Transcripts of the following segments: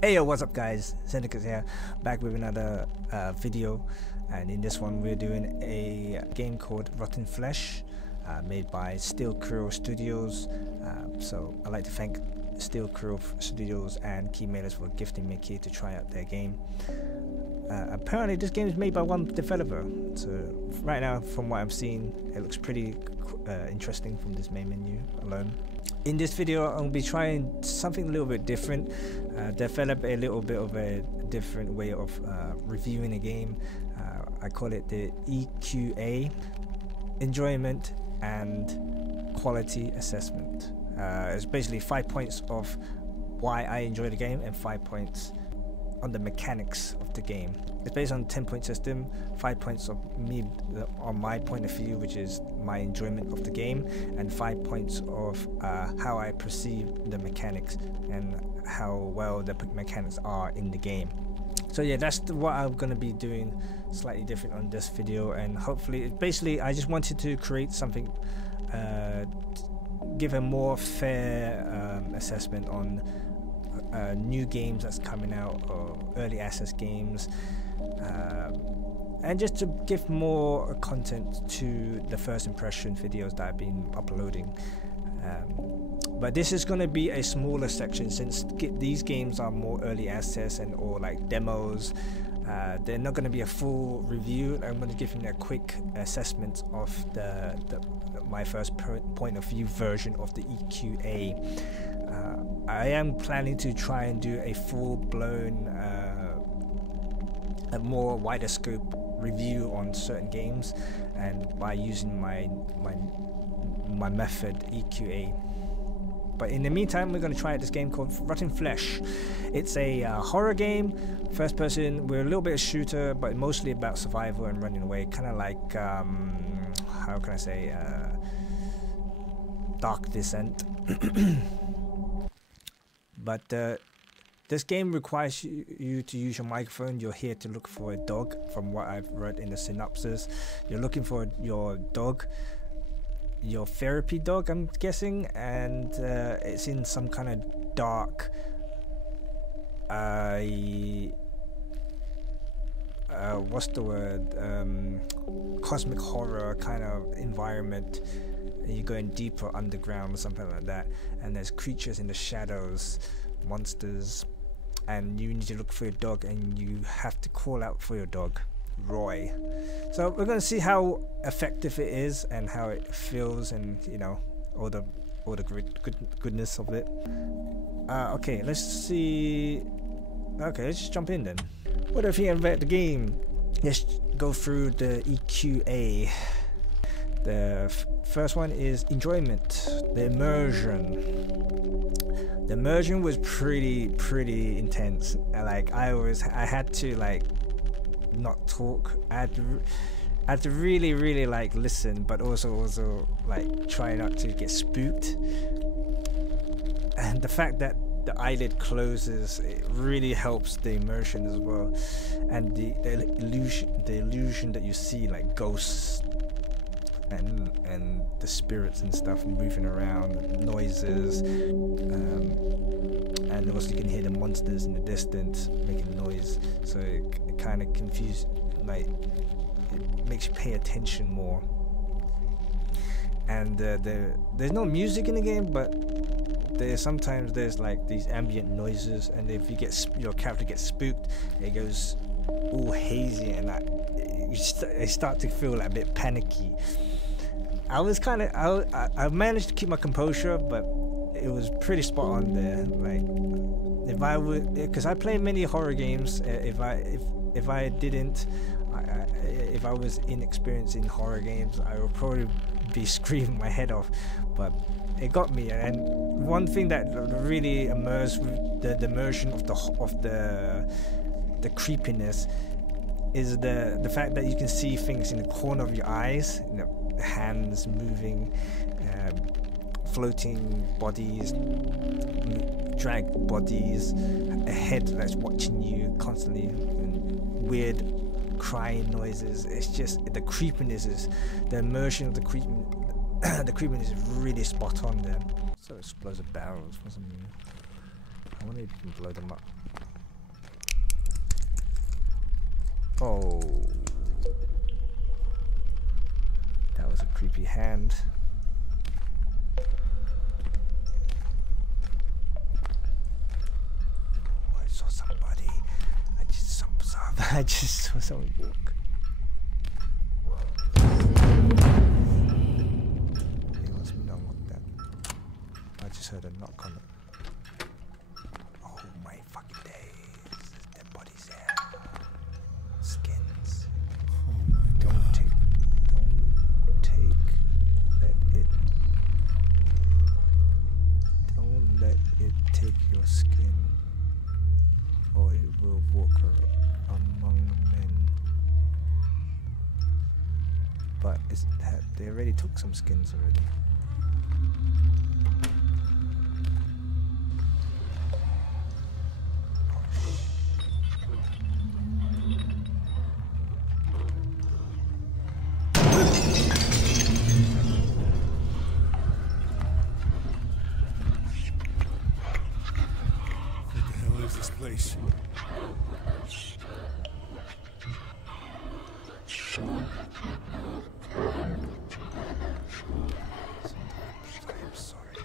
Hey yo, what's up guys, Synarchyx here, back with another video, and in this one we're doing a game called Rotten Flesh, made by Steel Crew Studios. So I'd like to thank Steel Crew Studios and Keymailers for gifting me a key to try out their game. Apparently this game is made by one developer, so right now from what I'm seeing it looks pretty interesting from this main menu alone. In this video I'll be trying something a little bit different, develop a little bit of a different way of reviewing a game. I call it the EQA, enjoyment and quality assessment. It's basically 5 points of why I enjoy the game and 5 points on the mechanics of the game. It's based on a 10-point system, 5 points of me on my point of view, which is my enjoyment of the game, and 5 points of how I perceive the mechanics and how well the mechanics are in the game. So yeah, that's what I'm going to be doing slightly different on this video, and hopefully basically I just wanted to create something, give a more fair assessment on new games that's coming out, or early access games, and just to give more content to the first impression videos that I've been uploading. But this is going to be a smaller section since these games are more early access and or like demos. They're not going to be a full review. I'm going to give you a quick assessment of my first point of view version of the EQA. I am planning to try and do a full-blown, a more wider scope review on certain games, and by using my method EQA. But in the meantime, we're going to try out this game called Rotten Flesh. It's a horror game, first person. We're a little bit of shooter, but mostly about survival and running away, kind of like how can I say, Dark Descent. But this game requires you to use your microphone. You're here to look for a dog, from what I've read in the synopsis. You're looking for your dog, your therapy dog, I'm guessing, and it's in some kind of dark, what's the word, cosmic horror kind of environment. You're going deeper underground or something like that, and there's creatures in the shadows, monsters, and you need to look for your dog, and you have to call out for your dog, Roy. So we're going to see how effective it is and how it feels, and you know, all the goodness of it. Okay, let's see. Okay, let's just jump in then. What do you think about the game? Let's go through the EQA. The first one is enjoyment, the immersion. The immersion was pretty intense. Like I had to like not talk. I had to really like listen, but also like try not to get spooked. And the fact that the eyelid closes, it really helps the immersion as well. And the illusion that you see, like ghosts and the spirits and stuff moving around, noises, and also you can hear the monsters in the distance making noise, so it kind of confuses, like it makes you pay attention more. And there's no music in the game, but sometimes there's like these ambient noises, and if your character gets spooked, it goes all hazy, and I start to feel like a bit panicky. I managed to keep my composure, but it was pretty spot on there. Like if I would, because I play many horror games, if I was inexperienced in horror games, I would probably be screaming my head off. But it got me, and one thing that really immersed with the immersion of the creepiness is the fact that you can see things in the corner of your eyes, you know, hands moving, floating bodies, dragged bodies, a head that's watching you constantly, and weird crying noises. It's just the creepiness is, the immersion of the creepiness is really spot on there. So explosive barrels for some reason. I wonder if you can blow them up. Oh, that was a creepy hand. I saw somebody. I just saw someone walk. He wants me to unlock that. I just heard a knock on it. Oh my fucking days! There's dead bodies there. Skins. Oh my God. Let it take your skin, or it will walk among men. But they already took some skins already. Place. I'm sorry.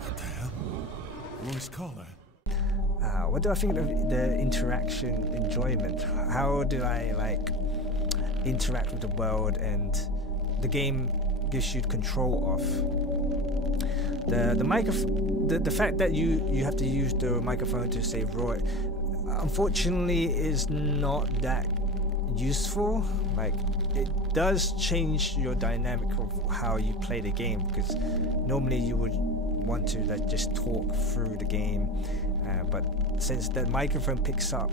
What the hell? Roy's collar. What do I think of the interaction enjoyment? How do I like interact with the world, and the game gives you control of the microphone. The fact that you have to use the microphone to save Roy, unfortunately, is not that useful. Like, it does change your dynamic of how you play the game, because normally you would want to like just talk through the game, but since the microphone picks up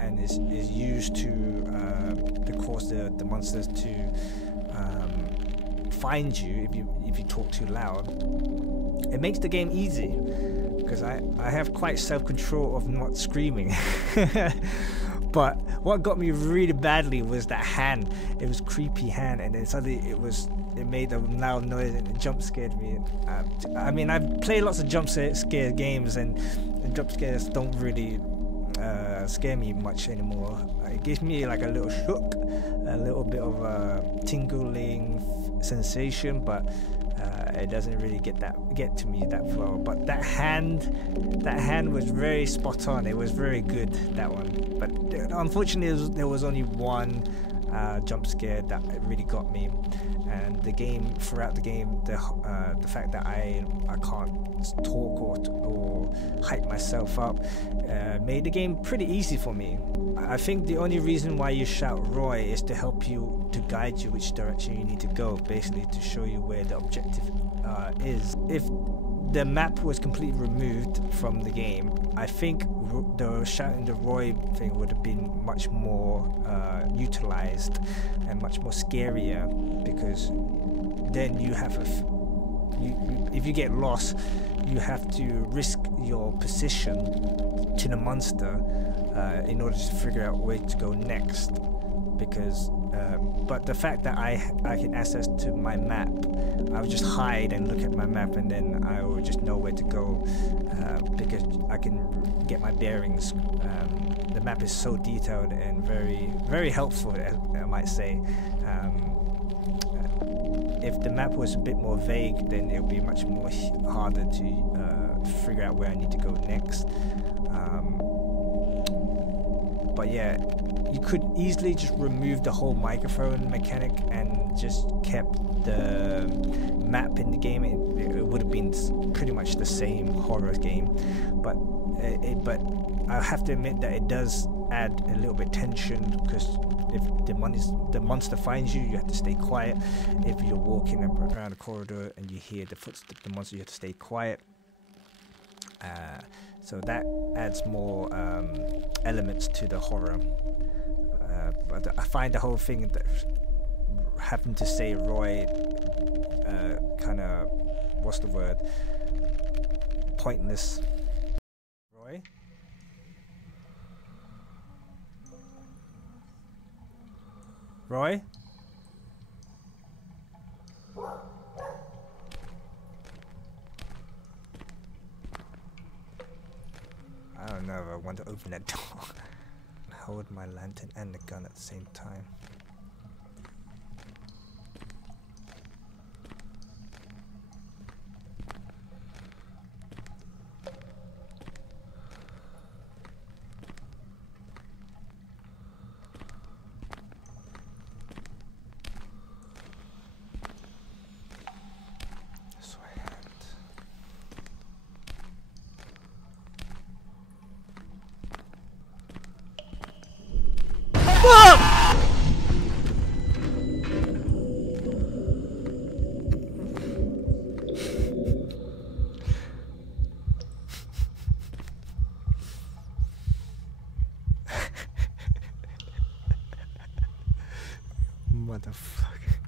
and is used to cause the monsters to find you if you talk too loud, it makes the game easy, because I have quite self-control of not screaming. But what got me really badly was that hand. It was creepy hand, and then suddenly it made a loud noise and it jump scared me. I mean, I've played lots of jump scare games, and jump scares don't really scare me much anymore. It gives me like a little shook, a little bit of a tingling sensation, but it doesn't really get to me that far. But that hand was very spot on. It was very good, that one. But unfortunately, there was only one jump scare that really got me. And throughout the game, the fact that I can't talk or hype myself up made the game pretty easy for me. I think the only reason why you shout Roy is to help you, to guide you which direction you need to go, basically to show you where the objective is. If the map was completely removed from the game, I think the shouting the Roy thing would have been much more utilized and much more scarier, because then you have if you get lost, you have to risk your position to the monster in order to figure out where to go next. Because but the fact that I can access to my map, I would just hide and look at my map, and then I would just know where to go, because I can get my bearings. The map is so detailed and very, very helpful, I might say. If the map was a bit more vague, then it would be much more harder to figure out where I need to go next. But yeah, you could easily just remove the whole microphone mechanic and just kept the map in the game. It would have been pretty much the same horror game, but I have to admit that it does add a little bit tension, because if the monster finds you, you have to stay quiet. If you're walking around a corridor and you hear the footsteps of the monster, you have to stay quiet. So that adds more elements to the horror. But I find the whole thing that having to say Roy kind of, what's the word, pointless. Roy? Roy? want to open that door. Hold my lantern and the gun at the same time. Motherfucker.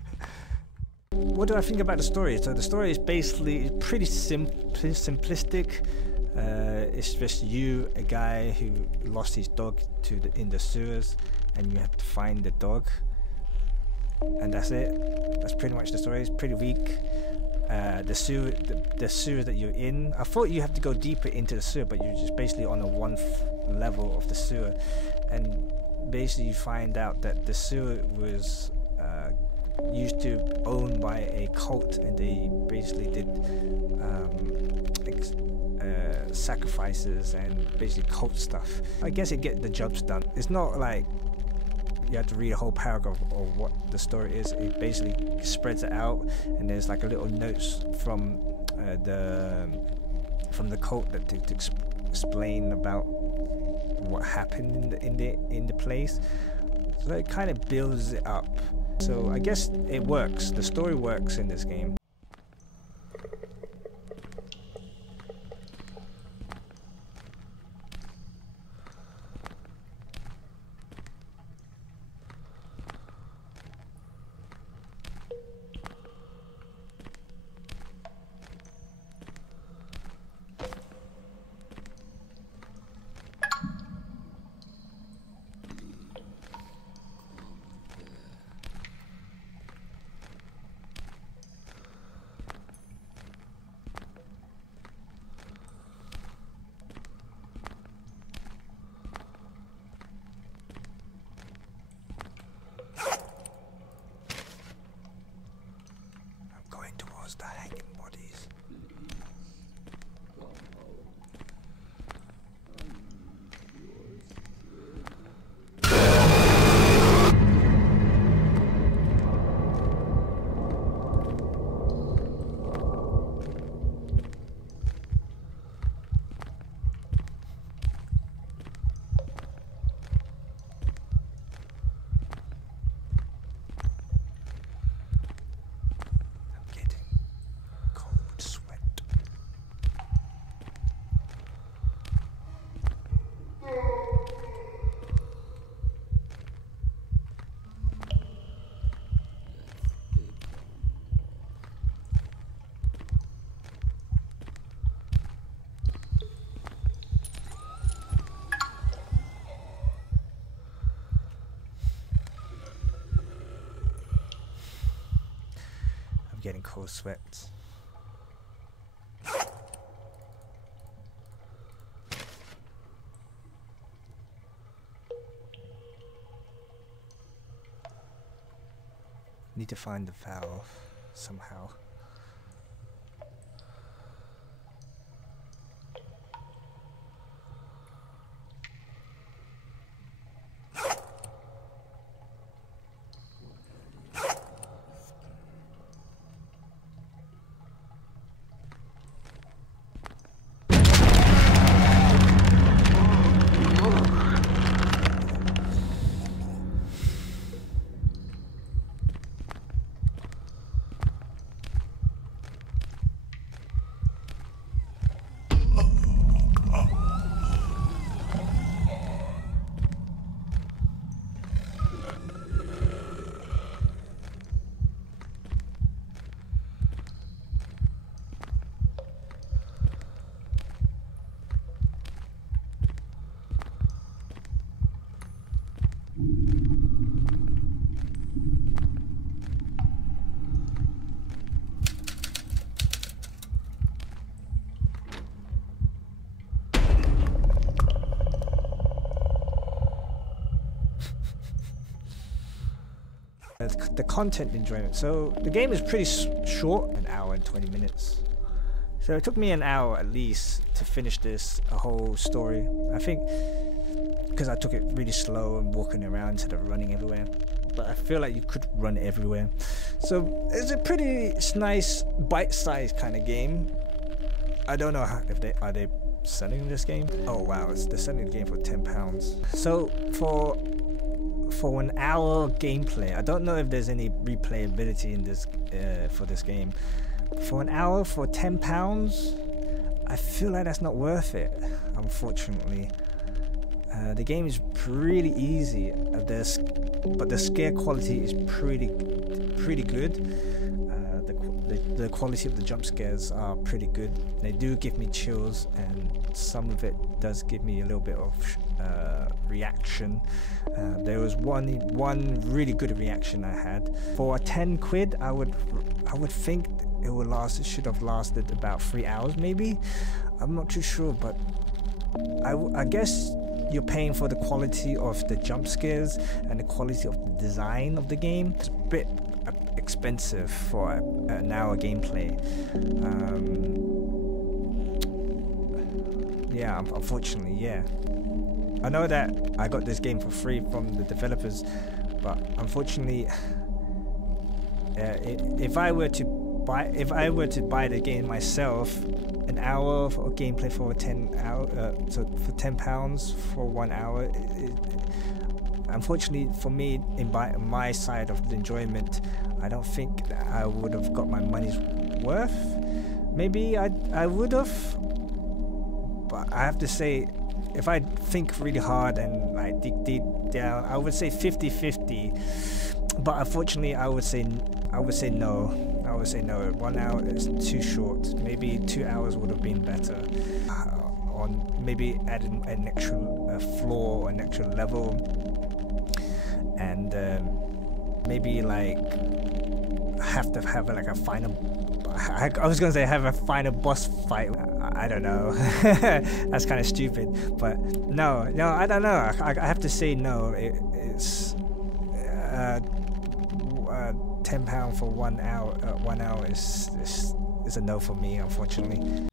What do I think about the story? So the story is basically pretty simplistic. It's just you, a guy who lost his dog in the sewers, and you have to find the dog, and that's it. That's pretty much the story. It's pretty weak. The sewer that you're in, I thought you have to go deeper into the sewer, but you're just basically on a level of the sewer, and basically you find out that the sewer was used to owned by a cult, and they basically did sacrifices and basically cult stuff. I guess it get the jobs done. It's not like you have to read a whole paragraph of what the story is. It basically spreads it out, and there's like a little notes from the cult that to explain about what happened in the place. So it kind of builds it up. So I guess it works. The story works in this game. The hanging bodies. Getting cold sweats. Need to find the valve somehow. the content enjoyment. So the game is pretty short, an hour and 20 minutes. So it took me an hour at least to finish this whole story. I think because I took it really slow and walking around instead of running everywhere. But I feel like you could run everywhere. So it's a pretty nice bite-sized kind of game. I don't know if are they selling this game. Oh wow, they're selling the game for £10. So for an hour gameplay, I don't know if there's any replayability in this for this game. For an hour for £10, I feel like that's not worth it, unfortunately. The game is really easy, but the scare quality is pretty good. The quality of the jump scares are pretty good. They do give me chills, and some of it does give me a little bit of reaction. There was one really good reaction I had. For 10 quid, I would think it should have lasted about 3 hours maybe. I'm not too sure, but I guess you're paying for the quality of the jump scares and the quality of the design of the game. It's a bit expensive for an hour gameplay. Yeah, unfortunately, yeah. I know that I got this game for free from the developers, but unfortunately, if I were to buy the game myself, an hour of gameplay for so for £10 for 1 hour. Unfortunately for me, in my side of the enjoyment, I don't think that I would have got my money's worth. Maybe I would have, but I have to say, if I think really hard and like dig deep down, I would say 50-50. But unfortunately, I would say no. I would say no. 1 hour is too short. Maybe 2 hours would have been better. On maybe add an extra floor or an extra level, and maybe like have to have like a final. I was gonna say have a final boss fight. I don't know. That's kind of stupid. But no, I don't know. I have to say no. It's £10 for 1 hour. 1 hour is a no for me, unfortunately.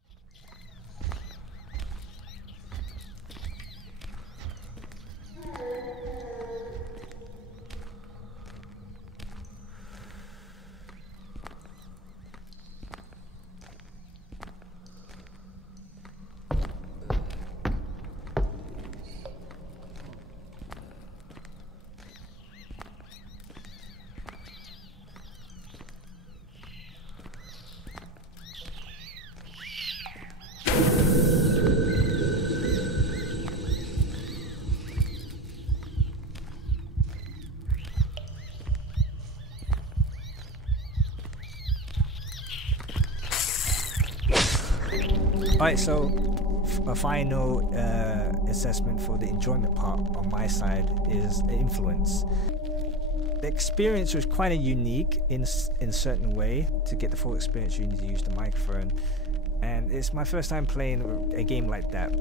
Alright, so a final assessment for the enjoyment part on my side is the influence. The experience was quite unique in a certain way. To get the full experience, you need to use the microphone, and it's my first time playing a game like that.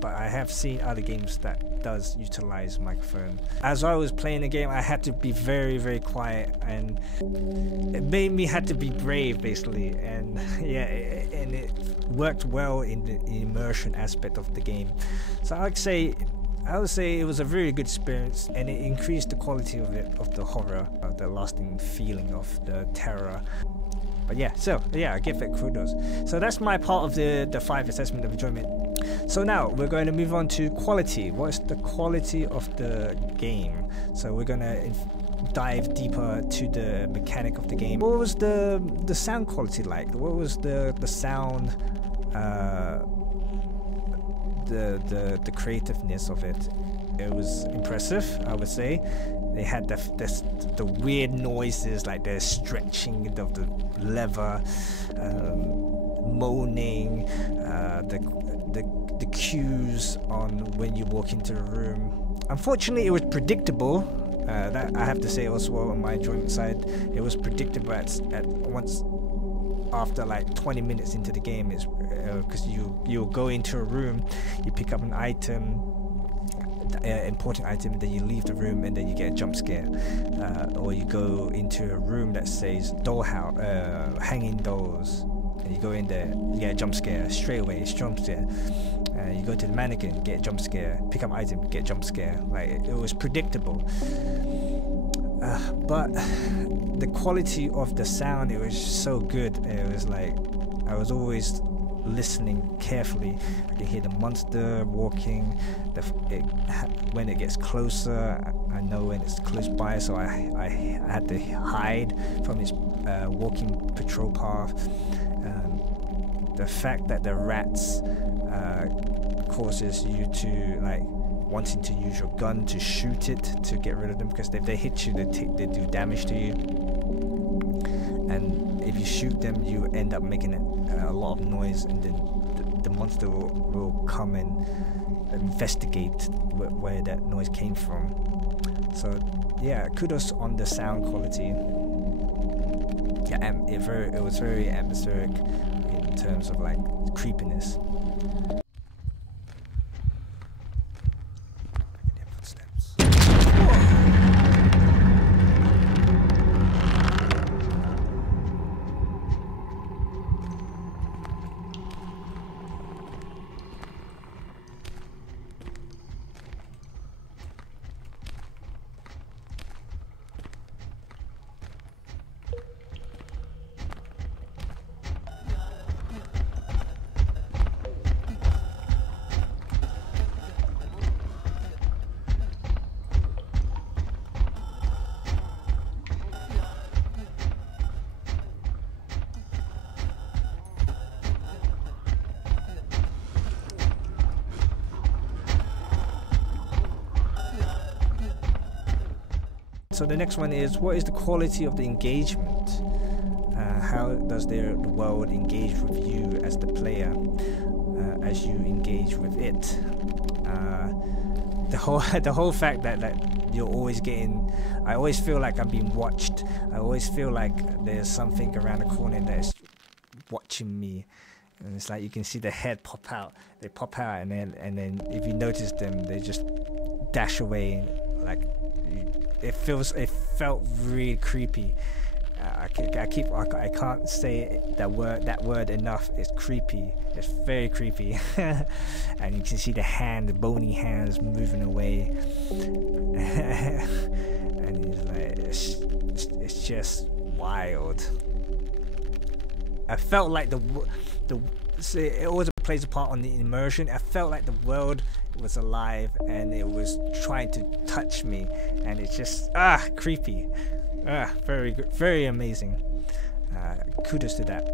But I have seen other games that does utilize microphone. As I was playing the game, I had to be very, very quiet, and it made me had to be brave, basically. And yeah, and it worked well in the immersion aspect of the game. So I would say it was a very good experience, and it increased the quality of the horror, of the lasting feeling of the terror. But yeah, so yeah, I give it kudos. So that's my part of the 5 assessment of enjoyment. So now we're going to move on to quality. What is the quality of the game? So we're going to dive deeper to the mechanic of the game. What was the sound quality like? What was the sound, the creativeness of it? It was impressive, I would say. They had the weird noises, like the stretching of the lever, moaning, the cues on when you walk into the room. Unfortunately, it was predictable. That I have to say also on my enjoyment side, it was predictable at once after like 20 minutes into the game, is because you'll go into a room, you pick up an item, important item, then you leave the room and then you get a jump scare, or you go into a room that says dollhouse, hanging dolls, and you go in there, you get a jump scare straight away. It's jump scare. You go to the mannequin, get a jump scare. Pick up item, get a jump scare. Like it was predictable. But the quality of the sound, it was so good. It was like I was always listening carefully. I can hear the monster walking. When it gets closer, I know when it's close by, so I had to hide from its walking patrol path. The fact that the rats causes you to like wanting to use your gun to shoot it to get rid of them, because if they hit you, they do damage to you, and if you shoot them, you end up making a lot of noise, and then the monster will come and investigate where that noise came from. So yeah, kudos on the sound quality. Yeah, it was very atmospheric in terms of like creepiness. So the next one is, what is the quality of the engagement? How does the world engage with you as the player, as you engage with it? The whole fact that you're always getting, I always feel like I'm being watched. I always feel like there's something around the corner that is watching me. And it's like you can see the head pop out. They pop out, and then if you notice them, they just dash away. Like it felt really creepy. I can't say that word enough. It's creepy. It's very creepy. And you can see the bony hands moving away. And it's just wild. I felt like it always plays a part on the immersion. I felt like the world was alive and it was trying to touch me, and it's just creepy. Very good, very amazing. Kudos to that.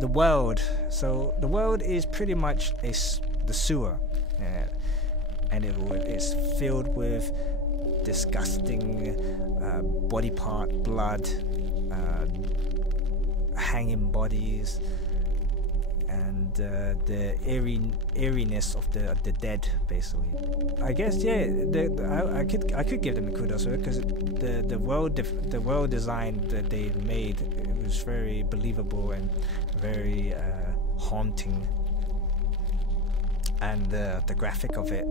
The world. So the world is pretty much the sewer, and it's filled with disgusting body part, blood, hanging bodies, and the eeriness of the dead, basically. I guess I could give them a kudos because the world design that they made, it was very believable and very haunting, and the graphic of it,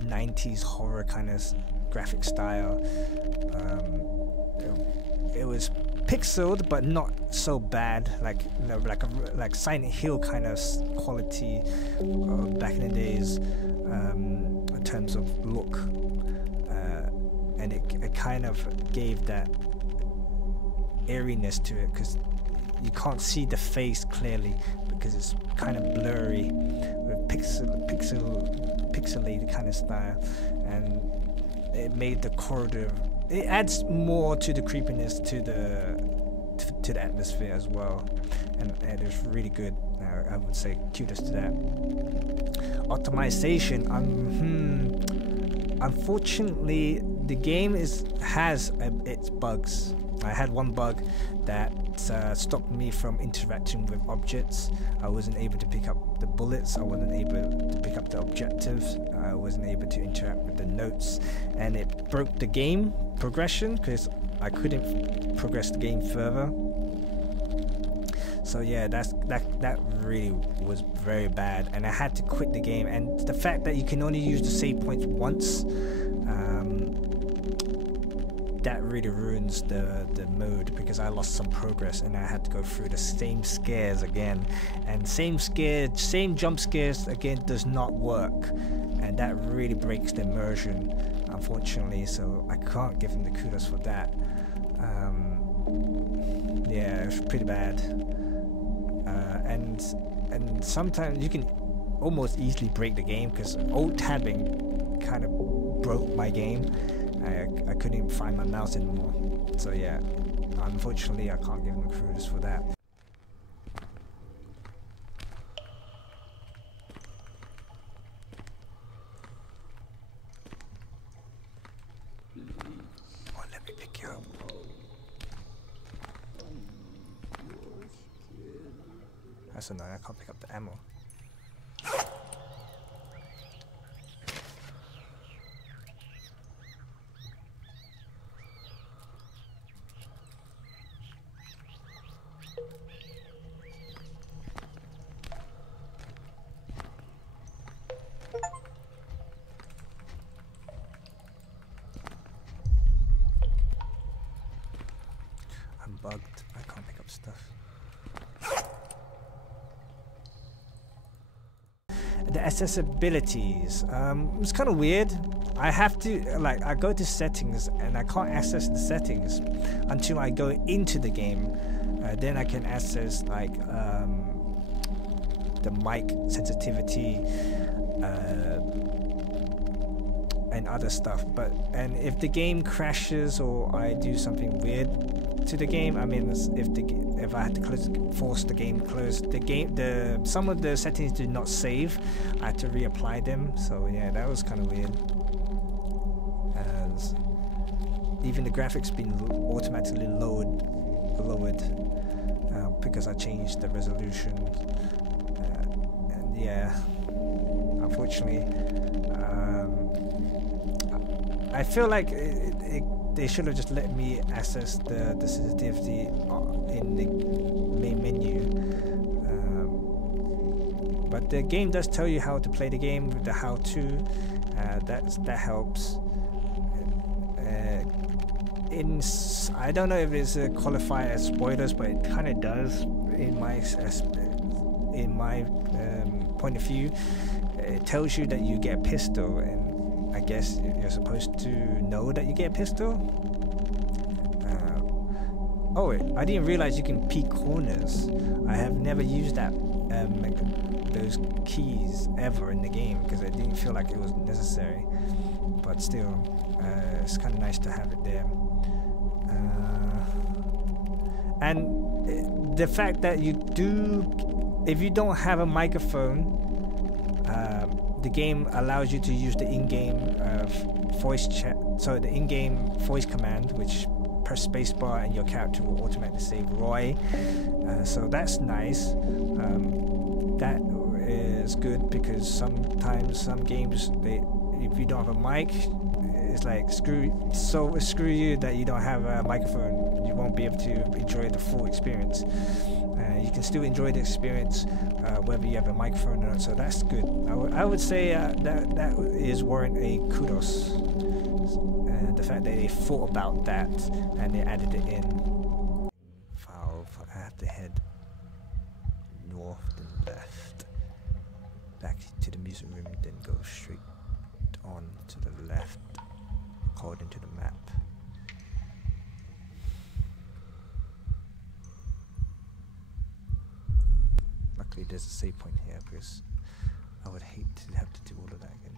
90s horror kind of graphic style. It was pixeled, but not so bad, like Silent Hill kind of quality back in the days, in terms of look, and it kind of gave that eeriness to it, because you can't see the face clearly because it's kind of blurry with pixelated kind of style, and it made the corridor. It adds more to the creepiness, to the atmosphere as well, and it is really good. I would say kudos to that. Optimization. Unfortunately, the game has its bugs. I had one bug that stopped me from interacting with objects. I wasn't able to pick up the bullets, I wasn't able to pick up the objectives, I wasn't able to interact with the notes, and it broke the game progression because I couldn't progress the game further. So yeah, that really was very bad, and I had to quit the game. And the fact that you can only use the save points once, that really ruins the mode, because I lost some progress and I had to go through the same scares again, and same jump scares again does not work, and that really breaks the immersion, unfortunately. So I can't give him the kudos for that. Yeah, it was pretty bad. And sometimes you can almost easily break the game, because alt tabbing kind of broke my game. I couldn't even find my mouse anymore. So yeah, unfortunately I can't give him kudos for that. Oh, let me pick you up. That's annoying, I can't pick up the ammo. I'm bugged, I can't pick up stuff. The accessibilities, it's kind of weird. I have to, like, I go to settings and I can't access the settings until I go into the game. Then I can access like the mic sensitivity and other stuff. And if the game crashes or I do something weird to the game, I mean, if I had to force the game close, some of the settings did not save. I had to reapply them. So yeah, that was kind of weird. And even the graphics been automatically lowered because I changed the resolution. And yeah, unfortunately, I feel like they should have just let me access the sensitivity in the main menu. But the game does tell you how to play the game with the how-to. That helps. I don't know if it's qualified as spoilers, but it kind of does in my point of view. It tells you that you get a pistol, and I guess you're supposed to know that you get a pistol. Oh wait, I didn't realize you can peek corners. I have never used that those keys ever in the game, because I didn't feel like it was necessary. But still, it's kind of nice to have it there. And the fact that if you don't have a microphone, the game allows you to use the in-game voice chat. So the in-game voice command, which press spacebar and your character will automatically say Roy. So that's nice. That is good, because sometimes some games, if you don't have a mic, it's like screw you that you don't have a microphone. You won't be able to enjoy the full experience. You can still enjoy the experience whether you have a microphone or not. So that's good. I would say that is warrant a kudos. The fact that they thought about that and they added it in. Valve, I have to head north and left, back to the music room, then go straight on to the left according to the map. Luckily there's a save point here, because I would hate to have to do all of that again.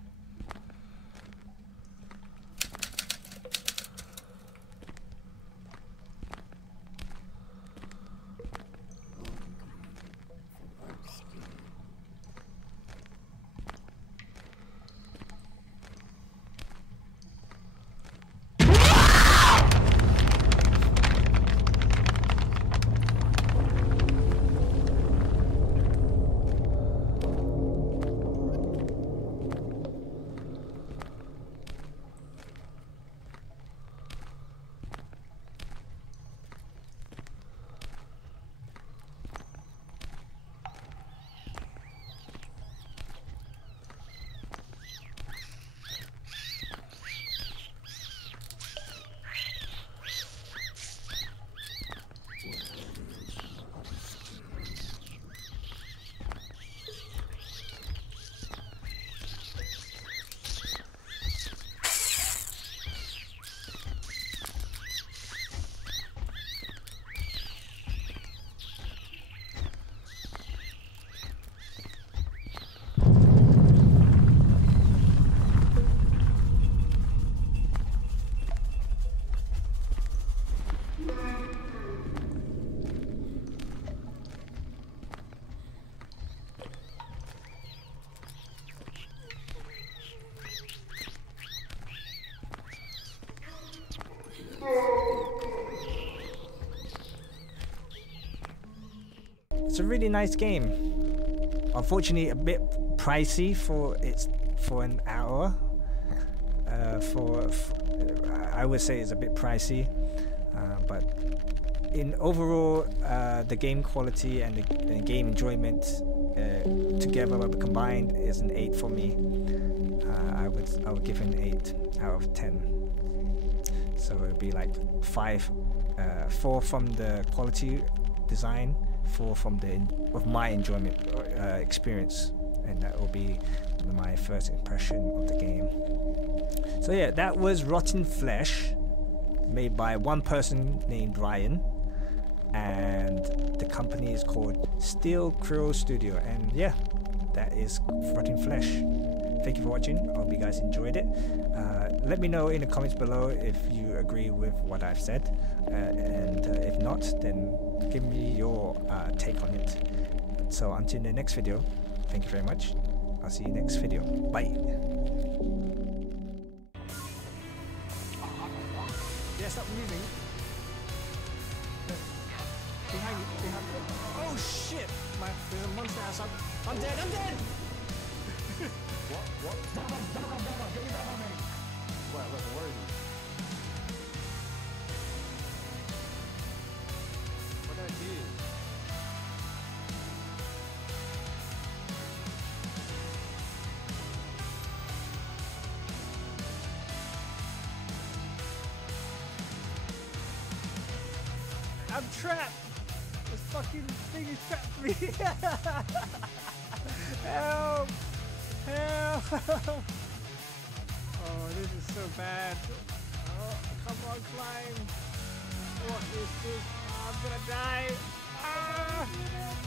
It's a really nice game. Unfortunately, a bit pricey for an hour. I would say it's a bit pricey, but in overall, the game quality and the game enjoyment together combined is an 8 for me. I would give it an 8 out of 10. So it would be like 4 from the quality design, 4 from of my enjoyment experience, and that will be my first impression of the game. So yeah, that was Rotten Flesh, made by one person named Ryan, and the company is called Steel Crow Studio. And yeah, that is Rotten Flesh. Thank you for watching. I hope you guys enjoyed it. Let me know in the comments below if you agree with what I've said, and if not, then give me your take on it. So until the next video, thank you very much. I'll see you next video. Bye. Yeah, stop moving. Behind you, behind you. Oh shit! There's a monster outside. I'm dead, I'm dead! What? Get me back on me! Well, look, where are you? What did I do? I'm trapped! This fucking thing is trapped me! Help! Help! Oh, this is so bad. Oh, come on, climb! What is this? Oh, I'm gonna die! Ah!